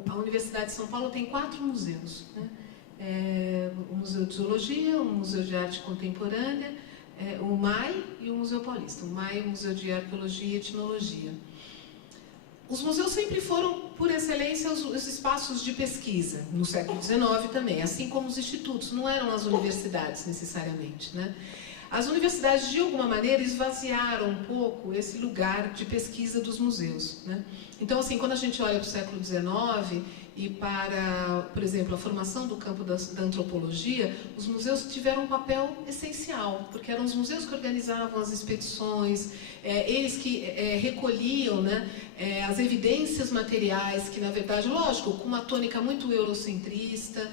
A Universidade de São Paulo tem 4 museus, né? O Museu de Zoologia, o Museu de Arte Contemporânea, o MAI e o Museu Paulista. O MAI é o Museu de Arqueologia e Etnologia. Os museus sempre foram, por excelência, os espaços de pesquisa, no século XIX também, assim como os institutos, não eram as universidades necessariamente, né? As universidades, de alguma maneira, esvaziaram um pouco esse lugar de pesquisa dos museus, né? Então, assim, quando a gente olha para o século XIX e para, por exemplo, a formação do campo da antropologia, os museus tiveram um papel essencial, porque eram os museus que organizavam as expedições, eles que recolhiam, né, as evidências materiais, que, na verdade, lógico, com uma tônica muito eurocentrista,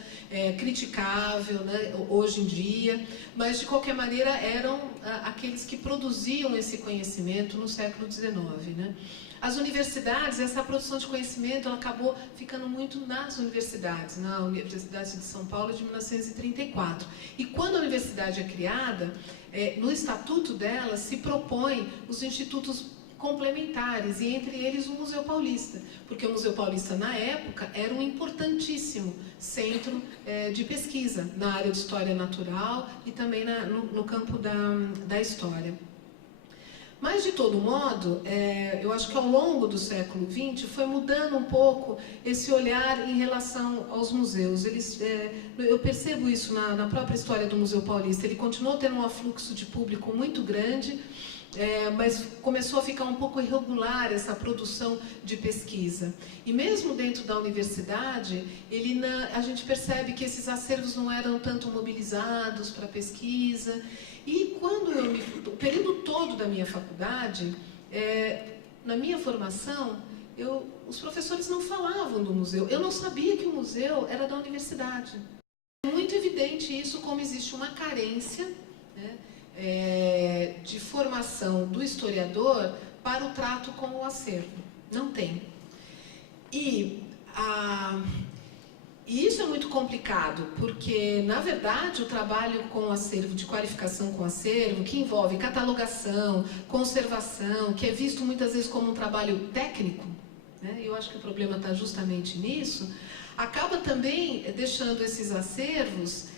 criticável, né, hoje em dia, mas, de qualquer maneira, eram aqueles que produziam esse conhecimento no século XIX, né? As universidades, essa produção de conhecimento, ela acabou ficando muito nas universidades, na Universidade de São Paulo de 1934. E quando a universidade é criada, no estatuto dela se propõe os institutos complementares, e entre eles o Museu Paulista, porque o Museu Paulista, na época, era um importantíssimo centro de pesquisa na área de história natural e também no campo da história. Mas, de todo modo, eu acho que ao longo do século XX foi mudando um pouco esse olhar em relação aos museus. Eu percebo isso na própria história do Museu Paulista. Ele continuou tendo um afluxo de público muito grande, mas começou a ficar um pouco irregular essa produção de pesquisa. E mesmo dentro da universidade, a gente percebe que esses acervos não eram tanto mobilizados para pesquisa. E quando o período todo da minha faculdade, na minha formação, os professores não falavam do museu. Eu não sabia que o museu era da universidade. É muito evidente isso, como existe uma carência, né, de formação do historiador para o trato com o acervo. Não tem. E isso é muito complicado, porque, na verdade, o trabalho com acervo, de qualificação com acervo, que envolve catalogação, conservação, que é visto muitas vezes como um trabalho técnico, né? Eu acho que o problema está justamente nisso, acaba também deixando esses acervos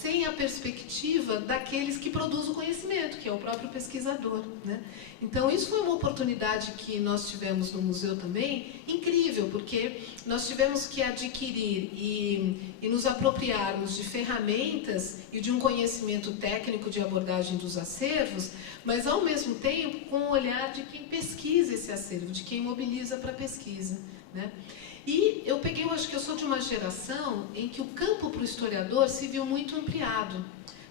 sem a perspectiva daqueles que produzem o conhecimento, que é o próprio pesquisador, né? Então, isso foi uma oportunidade que nós tivemos no museu também, incrível, porque nós tivemos que adquirir e nos apropriarmos de ferramentas e de um conhecimento técnico de abordagem dos acervos, mas, ao mesmo tempo, com o olhar de quem pesquisa esse acervo, de quem mobiliza para a pesquisa, né? E eu acho que eu sou de uma geração em que o campo para o historiador se viu muito ampliado.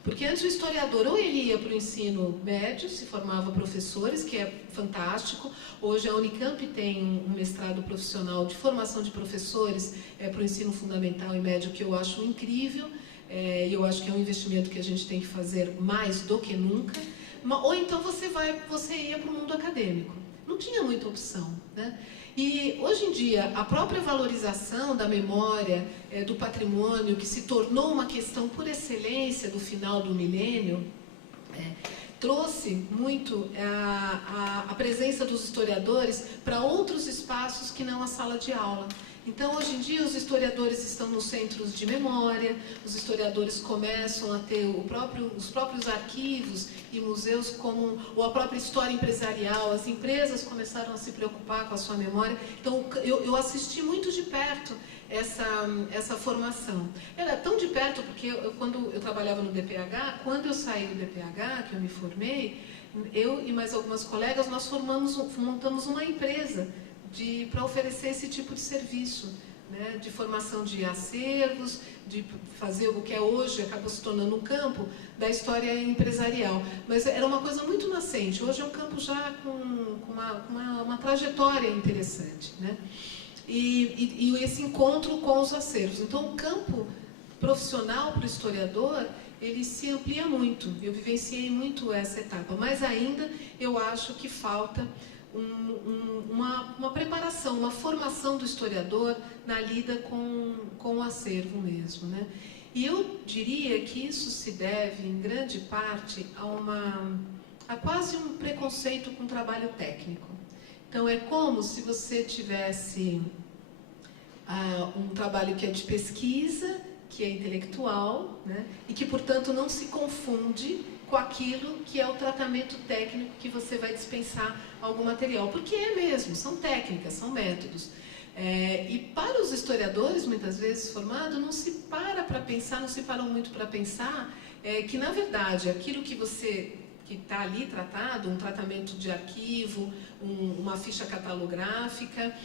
Porque antes o historiador, ou ele ia para o ensino médio, se formava professores, que é fantástico. Hoje a Unicamp tem um mestrado profissional de formação de professores para o ensino fundamental e médio, que eu acho incrível. E eu acho que é um investimento que a gente tem que fazer mais do que nunca. Ou então você ia para o mundo acadêmico. Não tinha muita opção, né? E, hoje em dia, a própria valorização da memória, do patrimônio, que se tornou uma questão por excelência do final do milênio, trouxe muito a presença dos historiadores para outros espaços que não a sala de aula. Então, hoje em dia, os historiadores estão nos centros de memória, os historiadores começam a ter os próprios arquivos e museus, ou a própria história empresarial. As empresas começaram a se preocupar com a sua memória. Então, eu assisti muito de perto essa formação. Era tão de perto, porque quando eu trabalhava no DPH, quando eu saí do DPH, que eu me formei, eu e mais algumas colegas, nós montamos uma empresa para oferecer esse tipo de serviço, né, de formação de acervos, de fazer o que é hoje, acabou se tornando um campo da história empresarial. Mas era uma coisa muito nascente. Hoje é um campo já com uma trajetória interessante, né? E esse encontro com os acervos. Então, o campo profissional para o historiador, ele se amplia muito. Eu vivenciei muito essa etapa, mas ainda eu acho que falta uma preparação, uma formação do historiador na lida com o acervo mesmo, né? E eu diria que isso se deve, em grande parte, a quase um preconceito com o trabalho técnico. Então, é como se você tivesse um trabalho que é de pesquisa, que é intelectual, né? E que, portanto, não se confunde com aquilo que é o tratamento técnico que você vai dispensar algum material. Porque é mesmo, são técnicas, são métodos. E para os historiadores, muitas vezes formados, não se para pensar, não se param muito para pensar que, na verdade, aquilo que está ali tratado, um tratamento de arquivo, uma ficha catalográfica,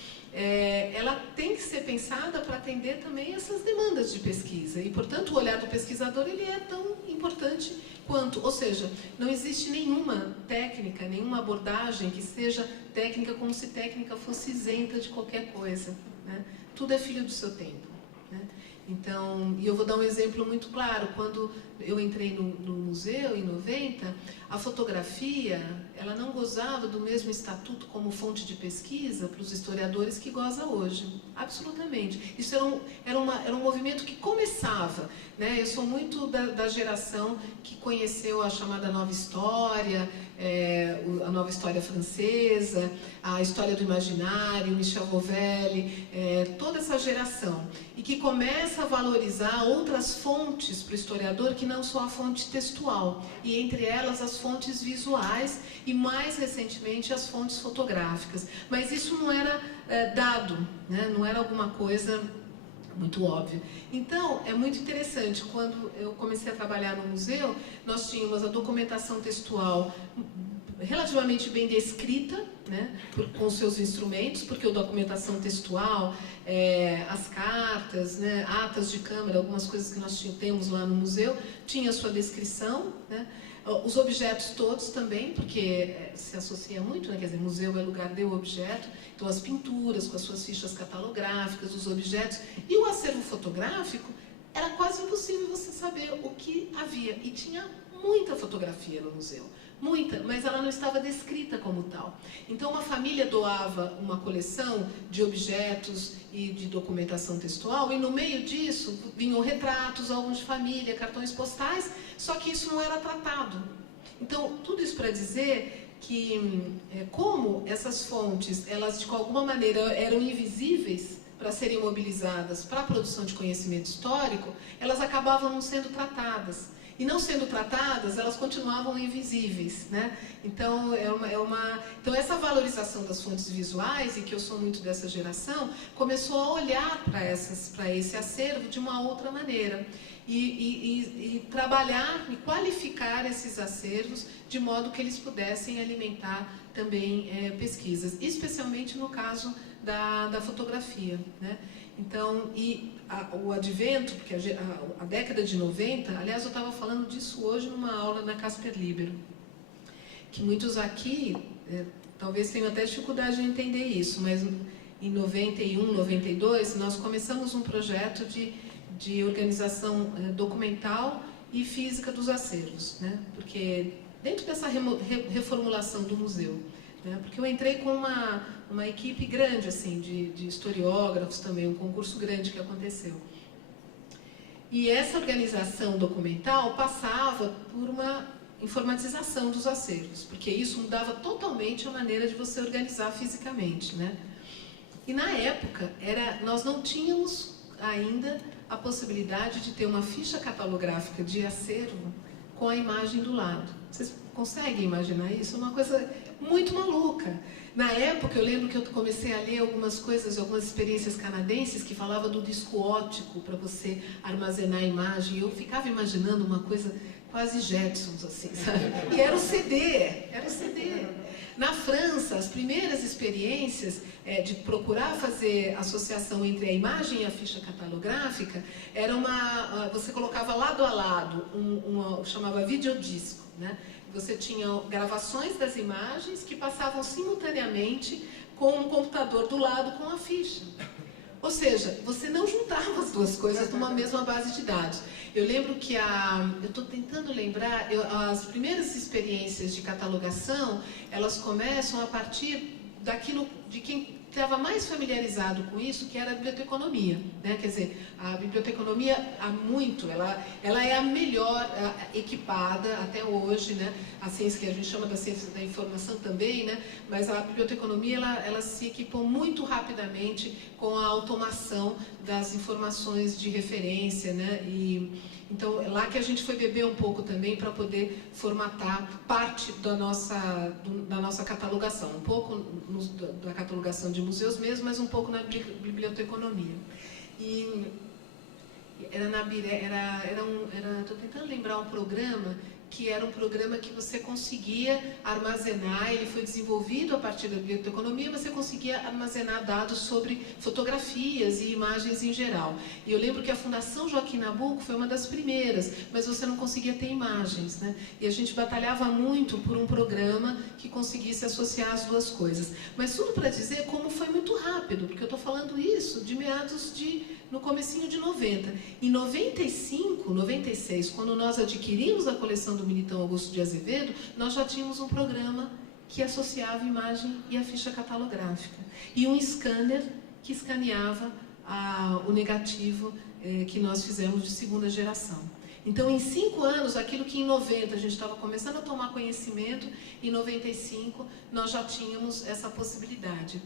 ela tem que ser pensada para atender também essas demandas de pesquisa. E, portanto, o olhar do pesquisador ele é tão importante quanto. Ou seja, não existe nenhuma técnica, nenhuma abordagem que seja técnica como se técnica fosse isenta de qualquer coisa, né? Tudo é filho do seu tempo, né? Então, e eu vou dar um exemplo muito claro. Quando eu entrei no museu, em 90, a fotografia, ela não gozava do mesmo estatuto como fonte de pesquisa para os historiadores que goza hoje. Absolutamente. Isso era um movimento que começava, né? Eu sou muito da geração que conheceu a chamada Nova História, a Nova História francesa, a História do Imaginário, Michel Vovelli, toda essa geração. E que começa a valorizar outras fontes para o historiador que não só a fonte textual, e entre elas as fontes visuais e, mais recentemente, as fontes fotográficas. Mas isso não era dado, né? Não era alguma coisa muito óbvia. Então, é muito interessante, quando eu comecei a trabalhar no museu, nós tínhamos a documentação textual relativamente bem descrita, né, com seus instrumentos, porque a documentação textual, as cartas, né, atas de câmara, algumas coisas que nós temos lá no museu, tinha a sua descrição, né, os objetos todos também, porque se associa muito, né, quer dizer, museu é lugar de objeto, então as pinturas com as suas fichas catalográficas, os objetos, e o acervo fotográfico, era quase impossível você saber o que havia, e tinha muita fotografia no museu. Muita, mas ela não estava descrita como tal. Então, uma família doava uma coleção de objetos e de documentação textual, e no meio disso vinham retratos, álbuns de família, cartões postais, só que isso não era tratado. Então, tudo isso para dizer que, como essas fontes, elas de alguma maneira eram invisíveis para serem mobilizadas para a produção de conhecimento histórico, elas acabavam não sendo tratadas. E não sendo tratadas, elas continuavam invisíveis, né? Então, então, essa valorização das fontes visuais, e que eu sou muito dessa geração, começou a olhar para esse acervo de uma outra maneira. E trabalhar e qualificar esses acervos de modo que eles pudessem alimentar também pesquisas, especialmente no caso da fotografia, né? Então, o advento, porque a década de 90, aliás, eu estava falando disso hoje numa aula na Casper Libero, que muitos aqui talvez tenham até dificuldade de entender isso, mas em 91, 92, nós começamos um projeto de organização documental e física dos acervos, né? Porque dentro dessa reformulação do museu, né? Porque eu entrei com uma equipe grande, assim, de historiógrafos também, um concurso grande que aconteceu. E essa organização documental passava por uma informatização dos acervos, porque isso mudava totalmente a maneira de você organizar fisicamente, né? E na época, nós não tínhamos ainda a possibilidade de ter uma ficha catalográfica de acervo com a imagem do lado. Vocês conseguem imaginar isso? É uma coisa muito maluca. Na época, eu lembro que eu comecei a ler algumas coisas, algumas experiências canadenses que falavam do disco óptico para você armazenar a imagem. Eu ficava imaginando uma coisa quase Jetsons, assim, sabe? E era o CD, era o CD. Na França, as primeiras experiências de procurar fazer associação entre a imagem e a ficha catalográfica era você colocava lado a lado, chamava videodisco, né? Você tinha gravações das imagens que passavam simultaneamente com um computador do lado com a ficha. Ou seja, você não juntava as duas coisas numa mesma base de dados. Eu lembro que eu estou tentando lembrar, as primeiras experiências de catalogação, elas começam a partir daquilo de quem estava mais familiarizado com isso, que era a biblioteconomia, né? Quer dizer, a biblioteconomia ela é a melhor equipada até hoje, né? A ciência que a gente chama da ciência da informação também, né? Mas a biblioteconomia ela se equipou muito rapidamente com a automação das informações de referência, né? Então, é lá que a gente foi beber um pouco também para poder formatar parte da nossa catalogação. Um pouco da catalogação de museus mesmo, mas um pouco na biblioteconomia. E estou tentando lembrar um programa que era um programa que você conseguia armazenar, ele foi desenvolvido a partir da biblioteconomia, você conseguia armazenar dados sobre fotografias e imagens em geral. E eu lembro que a Fundação Joaquim Nabuco foi uma das primeiras, mas você não conseguia ter imagens, né? E a gente batalhava muito por um programa que conseguisse associar as duas coisas. Mas tudo para dizer como foi muito rápido, porque eu estou falando isso de no comecinho de 90. Em 95, 96, quando nós adquirimos a coleção do Militão Augusto de Azevedo, nós já tínhamos um programa que associava a imagem e a ficha catalográfica. E um scanner que escaneava o negativo que nós fizemos de segunda geração. Então, em 5 anos, aquilo que em 90 a gente estava começando a tomar conhecimento, em 95 nós já tínhamos essa possibilidade.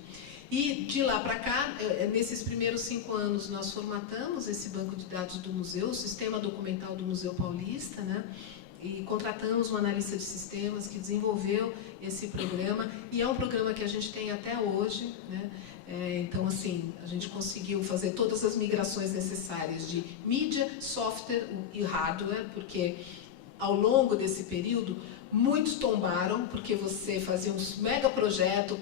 E de lá para cá, nesses primeiros 5 anos, nós formatamos esse banco de dados do museu, o Sistema Documental do Museu Paulista, né? E contratamos um analista de sistemas que desenvolveu esse programa, e é um programa que a gente tem até hoje, né? Então, assim, a gente conseguiu fazer todas as migrações necessárias de mídia, software e hardware, porque ao longo desse período, muitos tombaram, porque você fazia um mega projeto,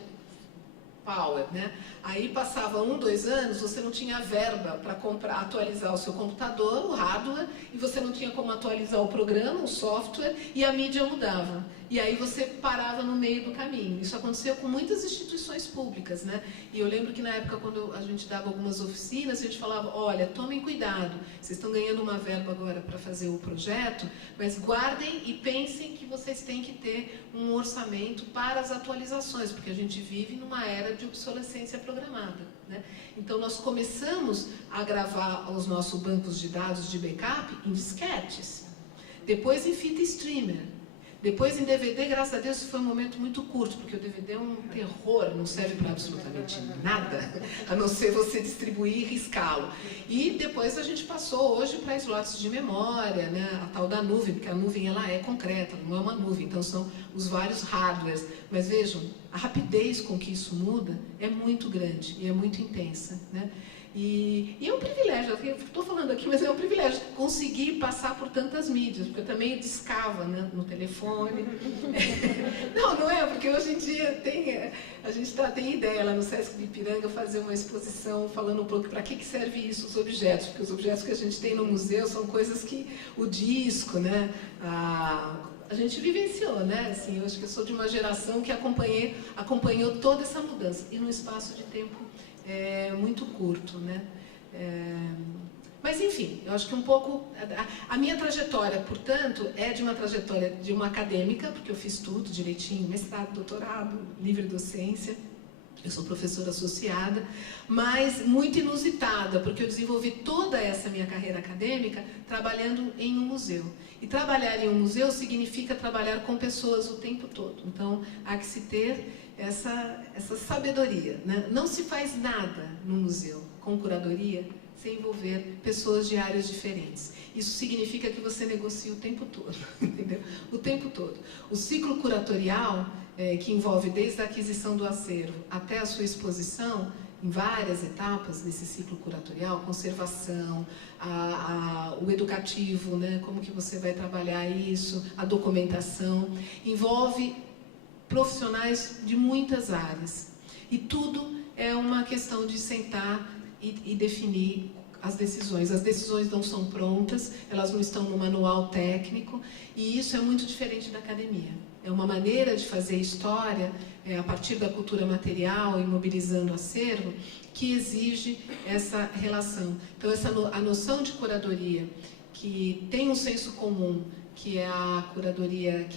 Power, né? Aí passava 1, 2 anos, você não tinha verba para comprar, atualizar o seu computador, o hardware, e você não tinha como atualizar o programa, o software, e a mídia mudava. E aí você parava no meio do caminho. Isso aconteceu com muitas instituições públicas, né? E eu lembro que na época, quando a gente dava algumas oficinas, a gente falava, olha, tomem cuidado, vocês estão ganhando uma verba agora para fazer o projeto, mas guardem e pensem que vocês têm que ter um orçamento para as atualizações, porque a gente vive numa era de obsolescência programada, né? Então, nós começamos a gravar os nossos bancos de dados de backup em disquetes, depois em fita streamer, depois em DVD. Graças a Deus, foi um momento muito curto, porque o DVD é um terror, não serve para absolutamente nada, a não ser você distribuir e riscá-lo. E depois a gente passou hoje para slots de memória, né? A tal da nuvem, porque a nuvem ela é concreta, não é uma nuvem, então são os vários hardwares. Mas vejam, a rapidez com que isso muda é muito grande e é muito intensa, né? E é um privilégio, eu estou falando aqui, mas é um privilégio conseguir passar por tantas mídias, porque eu também discava, né, no telefone. Não é, porque hoje em dia a gente tem ideia lá no Sesc de Ipiranga fazer uma exposição falando um pouco para que serve isso, os objetos, porque os objetos que a gente tem no museu são coisas que o disco, né, a gente vivenciou, né? Assim, eu acho que eu sou de uma geração que acompanhou toda essa mudança, e num espaço de tempo muito curto, né? Mas, enfim, eu acho que um pouco... A minha trajetória, portanto, é de uma trajetória de uma acadêmica, porque eu fiz tudo direitinho, mestrado, doutorado, livre docência, eu sou professora associada, mas muito inusitada, porque eu desenvolvi toda essa minha carreira acadêmica trabalhando em um museu. E trabalhar em um museu significa trabalhar com pessoas o tempo todo. Então, há que se ter essa sabedoria, né? Não se faz nada no museu com curadoria sem envolver pessoas de áreas diferentes. Isso significa que você negocia o tempo todo, entendeu? O tempo todo. O ciclo curatorial, que envolve desde a aquisição do acervo até a sua exposição, em várias etapas desse ciclo curatorial, conservação, o educativo, né? Como que você vai trabalhar isso, a documentação, envolve profissionais de muitas áreas. E tudo é uma questão de sentar e definir as decisões. As decisões não são prontas, elas não estão no manual técnico, e isso é muito diferente da academia. É uma maneira de fazer história, a partir da cultura material e mobilizando o acervo, que exige essa relação. Então, a noção de curadoria, que tem um senso comum, que é a curadoria,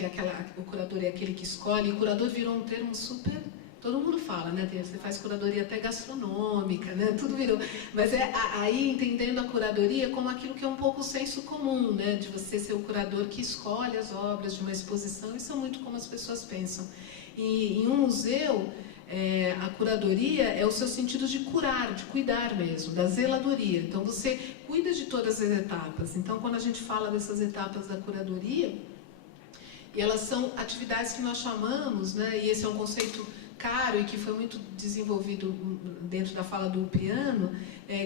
o curador é aquele que escolhe, e curador virou um termo super Todo mundo fala, né? Você faz curadoria até gastronômica, né? Tudo virou. Mas é aí entendendo a curadoria como aquilo que é um pouco o senso comum, né? De você ser o curador que escolhe as obras de uma exposição. Isso é muito como as pessoas pensam. E em um museu, a curadoria é o seu sentido de curar, de cuidar mesmo, da zeladoria. Então você cuida de todas as etapas. Então quando a gente fala dessas etapas da curadoria, e elas são atividades que nós chamamos, né? E esse é um conceito caro e que foi muito desenvolvido dentro da fala do Ulpiano,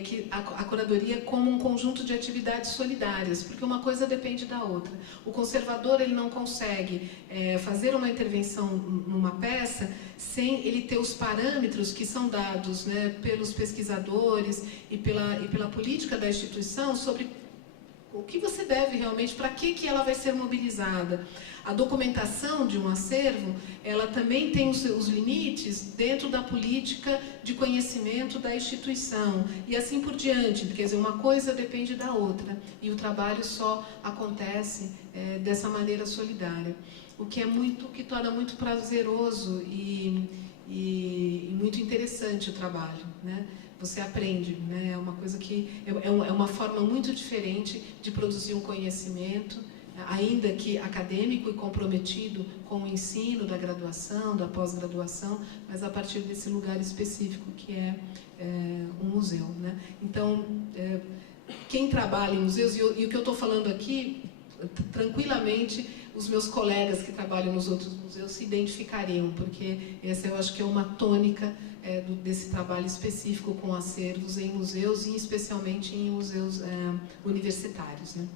que a curadoria como um conjunto de atividades solidárias, porque uma coisa depende da outra. O conservador ele não consegue fazer uma intervenção numa peça sem ele ter os parâmetros que são dados, né, pelos pesquisadores e pela política da instituição sobre o que você deve realmente, para que ela vai ser mobilizada. A documentação de um acervo, ela também tem os limites dentro da política de conhecimento da instituição, e assim por diante. Quer dizer, uma coisa depende da outra, e o trabalho só acontece dessa maneira solidária. O que torna muito prazeroso e muito interessante o trabalho, né? Você aprende, né? É uma coisa que é uma forma muito diferente de produzir um conhecimento, ainda que acadêmico e comprometido com o ensino da graduação, da pós-graduação, mas a partir desse lugar específico que é um museu, né? Então, quem trabalha em museus, e o que eu estou falando aqui, tranquilamente, os meus colegas que trabalham nos outros museus se identificariam, porque essa eu acho que é uma tônica desse trabalho específico com acervos em museus, e especialmente em museus universitários, né?